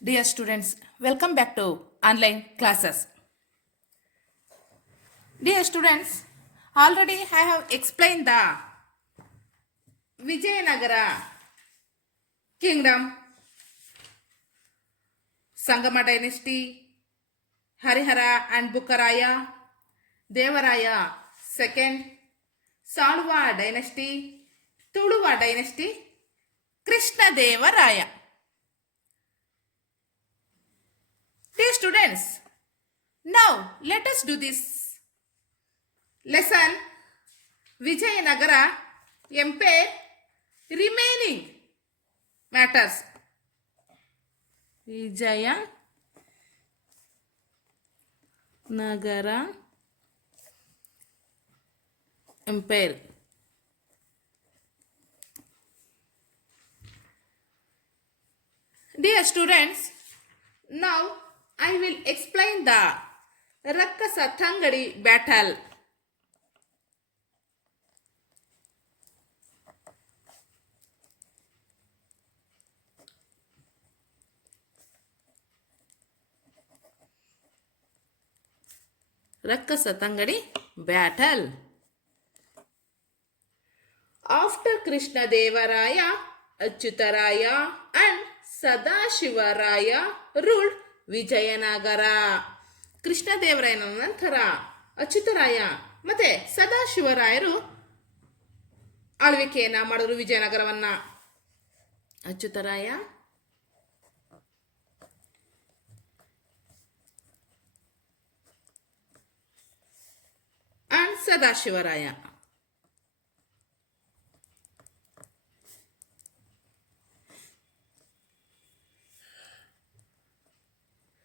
Dear students, welcome back to online classes. Dear students, already I have explained the Vijayanagara kingdom, Sangama dynasty, Harihara and Bukkaraya, Devaraya second, Salva dynasty, Tuluva dynasty, Krishna Devaraya. Dear students, now let us do this lesson Vijayanagara Empire remaining matters. Vijayanagara Empire. Dear students, now I will explain the Rakkasa Thangadi battle. Rakkasa Thangadi battle. After Krishna Devaraya, Achyutaraya and Sadashivaraya ruled Vijayanagara. Krishna ದೇವರಾಯನ ನಂತರ ಅಚ್ಯುತರಾಯ ಮತ್ತೆ ಸದಾಶಿವರಾಯರು ಆಳ್ವಿಕೆಯನ್ನ ಮಾಡಿದ್ರು ವಿಜಯನಗರವನ್ನ. Achyutaraya and Sadashivaraya.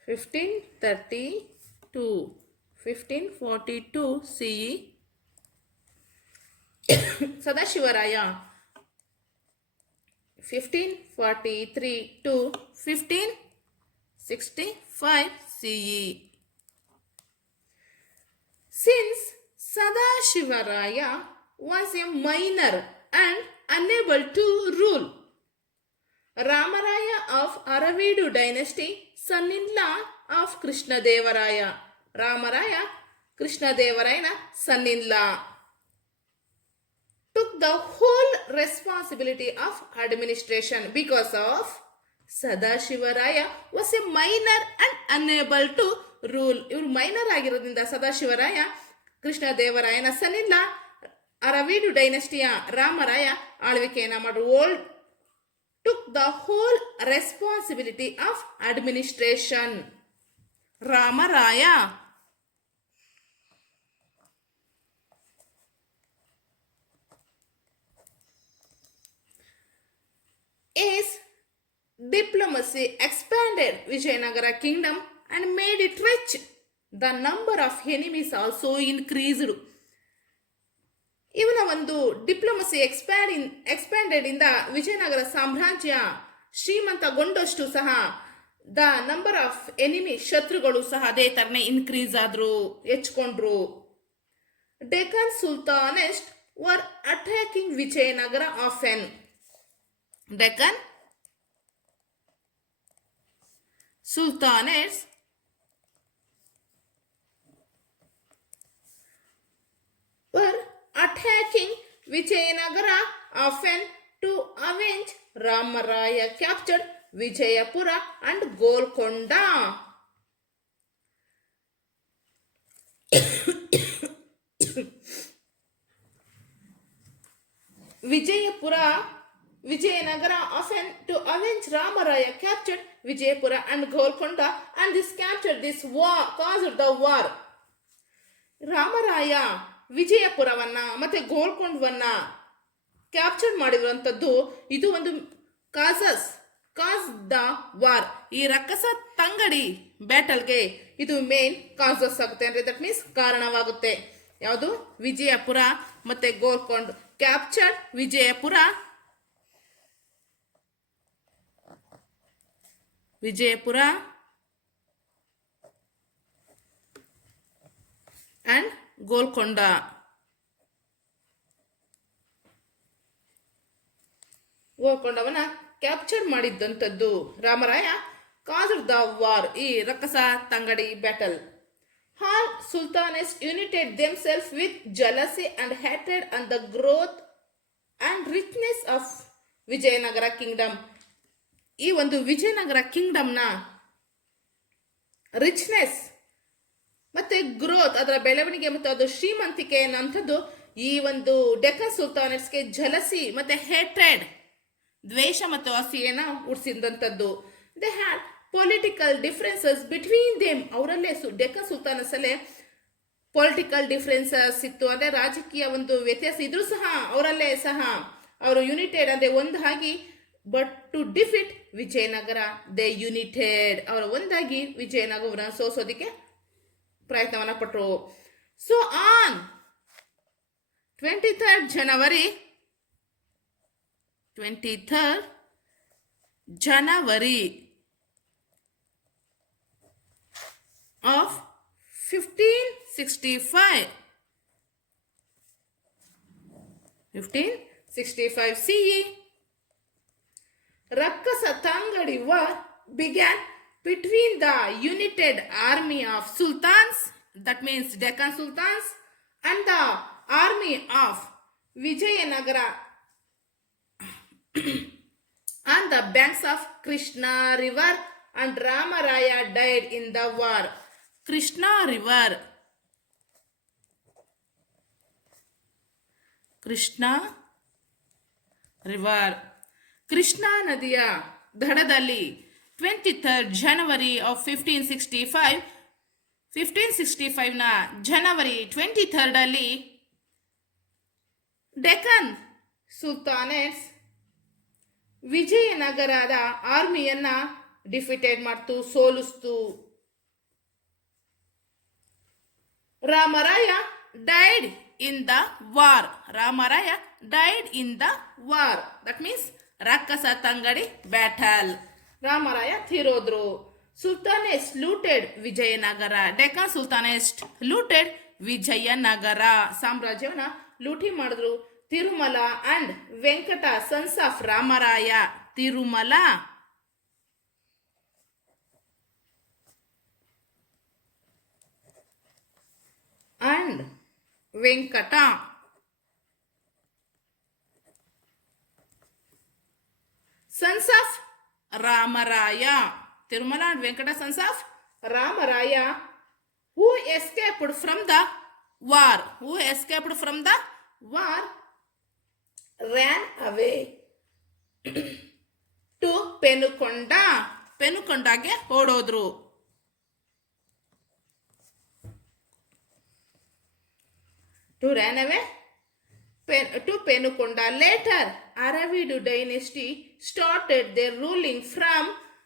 (1532) 1542 CE. Sadashivaraya 1543 to 1565 CE. Since Sadashivaraya was a minor and unable to rule, Ramaraya of Aravidu dynasty, son-in-law of Krishna Devaraya. Ramaraya, Krishna Devarayana son-in-law, took the whole responsibility of administration because of Sadashivaraya was a minor and unable to rule. ಇವರು ಮೈನರ್ ಆಗಿರೋದ್ರಿಂದ ಸದಾಶಿವರಾಯ ಕೃಷ್ಣ ದೇವರಾಯನ ಸನ್ನಿಲ್ಲ ಅರವೀಡು ಡೈನೆಸ್ಟಿಯ ರಾಮರಾಯ ಆಳ್ವಿಕೆಯನ್ನು ಮಾಡಿದ್ರು. took the whole responsibility of administration. Ramaraya is diplomacy expanded Vijayanagara kingdom and made it rich. The number of enemies also increased. ಇವನ ಒಂದು diplomacy expanded ಇಂದ ವಿಜಯನಗರ ಸಾಮ್ರಾಜ್ಯ ಶ್ರೀಮಂತಗೊಂಡಷ್ಟು ಸಹ ದ ನಂಬರ್ ಆಫ್ ಎನಿಮಿ ಶತ್ರುಗಳು ಸಹ ಅದೇ ತರನೇ ಇನ್ಕ್ರೀಸ್ ಆದ್ರು, ಹೆಚ್ಚಿಕೊಂಡ್ರು. Deccan sultanates were attacking Vijayanagara often. Deccan sultanates were attacking Vijayanagara often to avenge Ramaraya captured Vijayapura and Golconda. Vijayanagara often to avenge Ramaraya captured Vijayapura and Golconda, and this war caused the war. Ramaraya ವಿಜಯಪುರವನ್ನ ಮತ್ತೆ ಗೋಲ್ಕೊಂಡವನ್ನ ಕ್ಯಾಪ್ಚರ್ ಮಾಡಿರುವಂಥದ್ದು ಇದು ಒಂದು ಕಾಸ್ the war. ಈ ರಕ್ಕಸ ತಂಗಡಿ ಬ್ಯಾಟಲ್ಗೆ ಇದು ಮೇನ್ ಕಾಸಸ್ ಆಗುತ್ತೆ ಅಂದ್ರೆ ದಟ್ ಮೀನ್ಸ್ ಕಾರಣವಾಗುತ್ತೆ. ಯಾವುದು? ವಿಜಯಪುರ ಮತ್ತೆ ಗೋಲ್ಕೊಂಡ್. Capture Vijayapura and Golconda. ಗೋಲ್ಕೊಂಡವನ್ನ ಕ್ಯಾಪ್ಚರ್ ಮಾಡಿದ್ದಂಥದ್ದು ರಾಮರಾಯ caused the war, ಈ Rakkasa Tangadi battle. All sultanates united themselves with jealousy and hatred on the growth and richness of Vijayanagara kingdom. ಈ ಒಂದು ವಿಜಯನಗರ ಕಿಂಗ್ಡಮ್ನ ರಿಚ್ನೆಸ್ ಮತ್ತು ಗ್ರೋತ್, ಅದರ ಬೆಳವಣಿಗೆ ಮತ್ತು ಅದು ಶ್ರೀಮಂತಿಕೆ ಅನ್ನೋಂಥದ್ದು ಈ ಒಂದು ಡೆಕ್ಕನ್ ಸುಲ್ತಾನೇಟ್ಸ್ಗೆ ಜಲಸಿ ಮತ್ತು ಹೇಟ್ರೆಡ್, ದ್ವೇಷ ಮತ್ತು ಅಸೂಯೆಯನ್ನು ಹುಟ್ಟಿಸಿದಂಥದ್ದು. They had political differences between them. ಅವರಲ್ಲೇ ಡೆಕ್ಕನ್ ಸುಲ್ತಾನಸಲ್ಲೇ ಪೊಲಿಟಿಕಲ್ ಡಿಫ್ರೆನ್ಸಸ್ ಇತ್ತು, ಅಂದರೆ ರಾಜಕೀಯ ಒಂದು ವ್ಯತ್ಯಾಸ ಇದ್ರೂ ಸಹ ಅವರಲ್ಲೇ ಸಹ ಅವರು ಯುನೈಟೆಡ್ ಅಂದರೆ ಒಂದಾಗಿ, but to defeat Vijayanagara they united, ಅವರು ಒಂದಾಗಿ ವಿಜಯನಗರವನ್ನು ಸೋಸೋದಕ್ಕೆ ಪ್ರಯತ್ನವನ್ನು ಪಟ್ಟರು. So on 23rd January of 1565 CE, Rakkasa Tangadi war began between the united army of sultans, that means Deccan sultans, and the army of Vijayanagara on the banks of Krishna river, and Ramaraya died in the war. Krishna river, Krishna ನದಿಯ ದಡದಲ್ಲಿ 23rd January of 1565ನ ಜನವರಿ 23rd ಅಲ್ಲಿ ಡೆಕ್ಕನ್ ಸುಲ್ತಾನೇಟ್ಸ್ ವಿಜಯನಗರದ ಆರ್ಮಿಯನ್ನ defeated ಮಾಡ್ತು, ಸೋಲಿಸ್ತು. Ramaraya died in the war. Ramaraya died in the war, that means Rakkasa Tangadi battle. Ramaraya ತೀರೋದ್ರು. Sultanates looted Vijayanagara. Deccan sultanates looted Vijayanagara ಸಾಮ್ರಾಜ್ಯವನ್ನ ಲೂಟಿ ಮಾಡಿದ್ರು. Tirumala and Venkata sons of Ramaraya. Tirumala and Venkata sons of Ramaraya. Tirumala and Venkata sons of Ramaraya, who escaped from the war. Ran away to Penukonda. ಪೆನುಕೊಂಡಾಗೆ ಓಡೋದ್ರು. To ran away to Penukonda. Later, Aravidu dynasty started their ruling from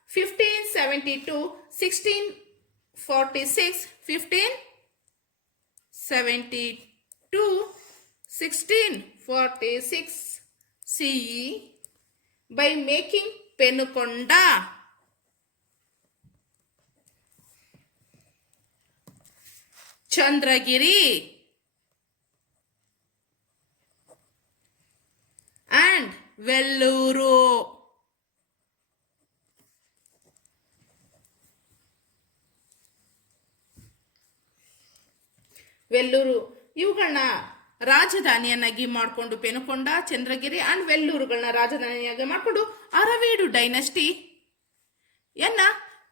1572, 1646, 1572, 1646 CE by making Penukonda Chandragiri and Velluru. Vellore ಇವುಗಳನ್ನ ರಾಜಧಾನಿಯನ್ನಾಗಿ ಮಾಡಿಕೊಂಡು ಪೆನುಕೊಂಡ, ಚಂದ್ರಗಿರಿ ಅಂಡ್ ವೆಲ್ಲೂರುಗಳನ್ನ ರಾಜಧಾನಿಯಾಗಿ ಮಾಡಿಕೊಂಡು ಅರವೀಡು ಡೈನಸ್ಟಿ ಯನ್ನ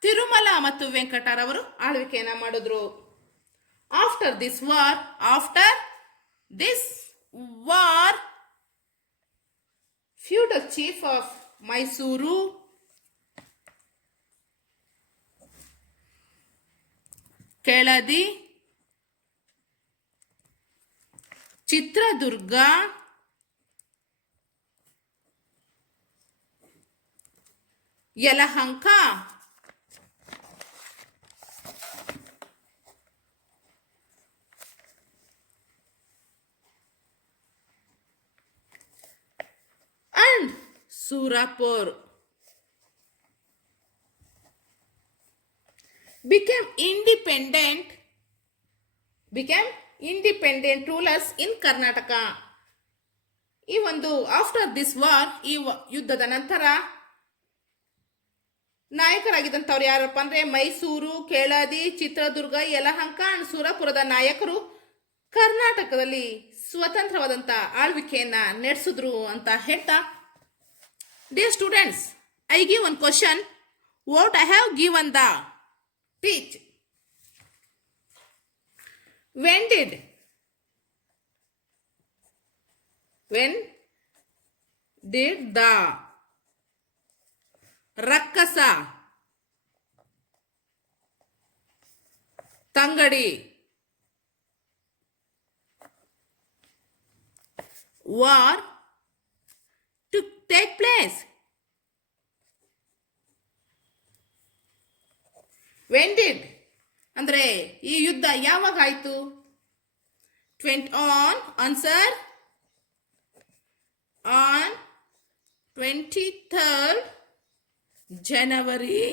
ತಿರುಮಲ ಮತ್ತು ವೆಂಕಟರವರು ಆಳ್ವಿಕೆಯನ್ನ ಮಾಡಿದ್ರು. After this war feudal chief of Mysuru, Keladi, Chitradurga, Yelahanka, and Surapur became independent rulers in Karnataka. ಈ ಒಂದು ಆಫ್ಟರ್ ದಿಸ್ ವಾರ್, ಈ ಯುದ್ಧದ ನಂತರ ನಾಯಕರಾಗಿದ್ದಂಥವ್ರು ಯಾರಪ್ಪ ಅಂದರೆ ಮೈಸೂರು, ಕೇಳಾದಿ, ಚಿತ್ರದುರ್ಗ, ಯಲಹಂಕ ಅಂಡ್ ಸುರಪುರದ ನಾಯಕರು ಕರ್ನಾಟಕದಲ್ಲಿ ಸ್ವತಂತ್ರವಾದಂಥ ಆಳ್ವಿಕೆಯನ್ನು ನಡೆಸಿದ್ರು ಅಂತ ಹೇಳ್ತಾ, dear students, I give one question. What I have given the teach. When did the Rakkasa Tangadi war to take place? When did ಅಂದ್ರೆ ಈ ಯುದ್ಧ ಯಾವಾಗ ಆಯಿತು? Answer on 23rd January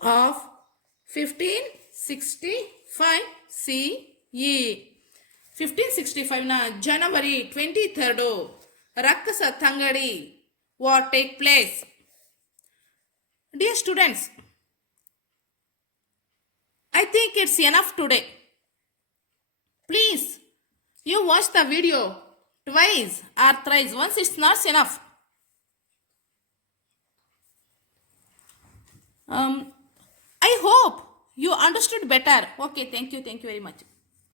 1565 CE. 1565ನ ಜನವರಿ 23rd Rakkasa Tangadi war take place. Dear students, I think it's enough today. Please, you watch the video twice or thrice. Once it's not enough. I hope you understood better. Okay, thank you very much.